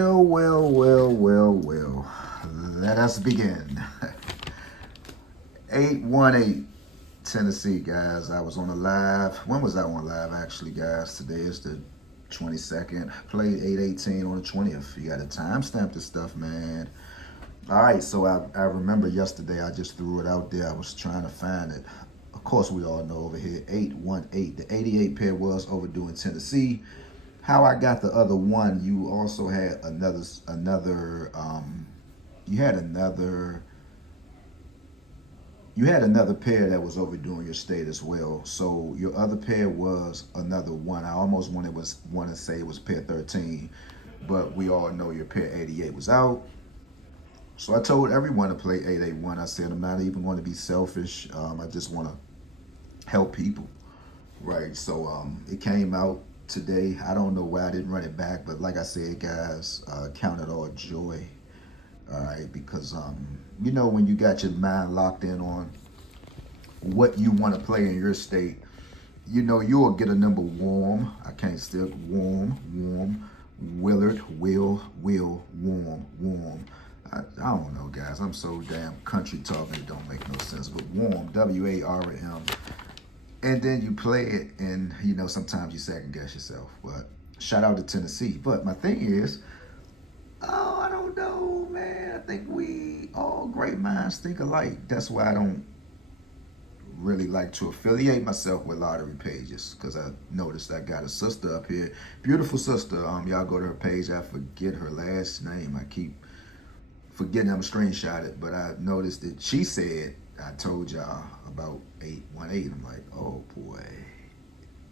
Well. Let us begin. 818 Tennessee, guys. I was on a live. When was I on live, actually, guys? Today is the 22nd. Played 818 on the 20th. You got to timestamp this stuff, man. All right, so I remember yesterday I just threw it out there. I was trying to find it. Of course, we all know over here 818. The 88 pair was overdue in Tennessee. How I got the other one, you also had you had another you had another pair that was overdue in your state as well. So your other pair was another one. I almost want to say it was pair 13, but we all know your pair 88 was out. So I told everyone to play 881. I said I'm not even going to be selfish. I just want to help people, right? So it came out today. I don't know why I didn't run it back, but like I said, guys, count it all joy. All right, because when you got your mind locked in on what you want to play in your state, you'll get a number warm. I can't still warm. Willard, warm. I don't know, guys. I'm so damn country talking, it don't make no sense. But warm, WARM. And then you play it, and sometimes you second guess yourself. But shout out to Tennessee. But my thing is, I don't know, man. I think we all great minds think alike. That's why I don't really like to affiliate myself with lottery pages, because I noticed I got a sister up here, beautiful sister. Y'all go to her page. I forget her last name. I keep forgetting. I'm screenshot it, but I noticed that she said I told y'all about 818. I'm like, oh boy,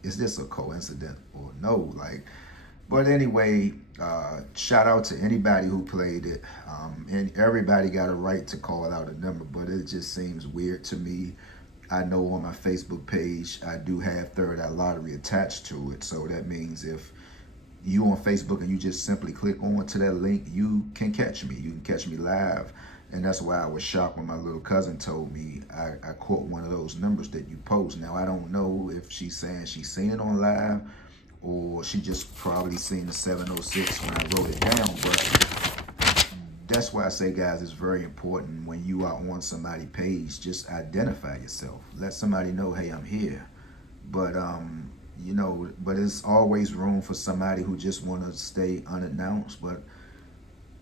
is this a coincidence or no? Like, but anyway, shout out to anybody who played it. And everybody got a right to call out a number, but it just seems weird to me. I know on my Facebook page, I do have Third Eye Lottery attached to it. So that means if you on Facebook and you just simply click on to that link, you can catch me. You can catch me live. And that's why I was shocked when my little cousin told me I caught one of those numbers that you post. Now, I don't know if she's saying she's seen it on live or she just probably seen the 706 when I wrote it down. But that's why I say, guys, it's very important when you are on somebody's page, just identify yourself. Let somebody know, hey, I'm here. But but it's always room for somebody who just want to stay unannounced. But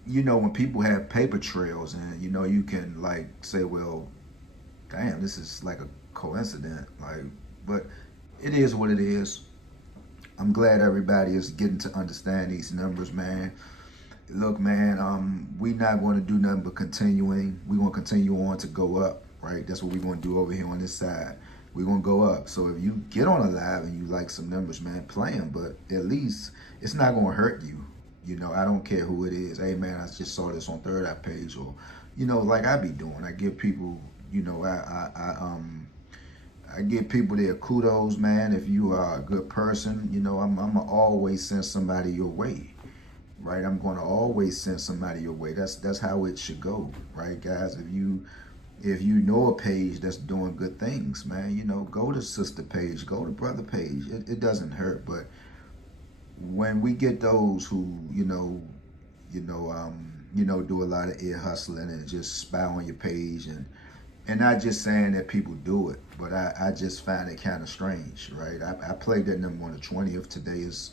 when people have paper trails, and you can like say, well, damn, this is like a coincidence. Like, but it is what it is. I'm glad everybody is getting to understand these numbers, man. Look, man, we not going to do nothing but continuing. We're going to continue on to go up, right? That's what we're going to do over here on this side. We're going to go up. So if you get on a live and you like some numbers, man, play them. But at least it's not going to hurt you. I don't care who it is. Hey, man, I just saw this on Third Eye page, or, like I be doing. I give people, I give people their kudos, man. If you are a good person, I'm going to always send somebody your way. Right, I'm going to always send somebody your way. That's how it should go, right, guys? If you know a page that's doing good things, man, go to sister page, go to brother page. It doesn't hurt, but when we get those who do a lot of ear hustling and just spy on your page, and not just saying that people do it, but I just find it kind of strange, right? I played that number on the 20th. Today is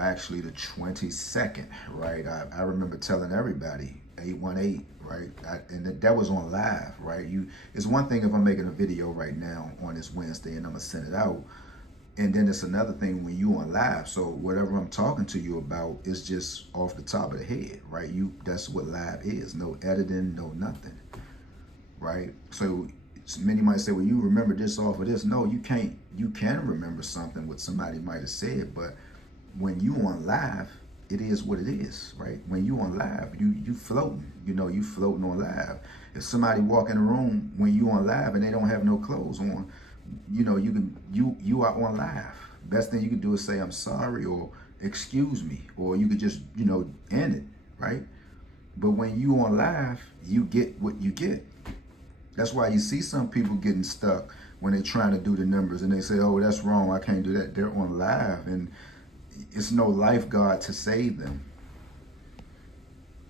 actually the 22nd, right? I remember telling everybody 818, right? And that was on live, right? It's one thing if I'm making a video right now on this Wednesday and I'm gonna send it out, and then it's another thing when you on live. So whatever I'm talking to you about is just off the top of the head, right? That's what live is. No editing, no nothing, right? So many might say, well, you remember this off of this. No, you can't. You can remember something what somebody might have said, but when you on live, it is what it is, right? When you on live, you floating, you floating on live. If somebody walk in the room when you on live and they don't have no clothes on, you are on live. Best thing you can do is say I'm sorry or excuse me, or you could just end it, right? But when you on live, you get what you get. That's why you see some people getting stuck when they're trying to do the numbers and they say, oh, that's wrong, I can't do that. They're on live and it's no lifeguard to save them.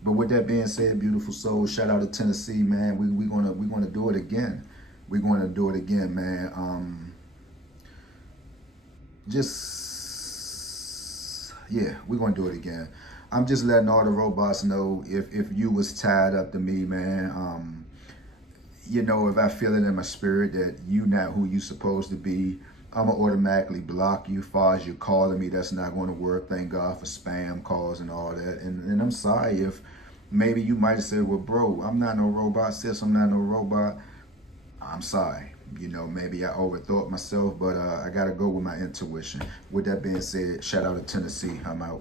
But with that being said, beautiful soul, shout out to Tennessee, man. We gonna do it again. We're gonna do it again, man. Just yeah, we're gonna do it again. I'm just letting all the robots know if you was tied up to me, man. You know, if I feel it in my spirit that you not who you supposed to be, I'm gonna automatically block you. Far as you calling me, that's not gonna work. Thank God for spam calls and all that. And I'm sorry if maybe you might have said, well, bro, I'm not no robot, sis, I'm not no robot. I'm sorry. You know, maybe I overthought myself, but I gotta go with my intuition. With that being said, shout out to Tennessee. I'm out.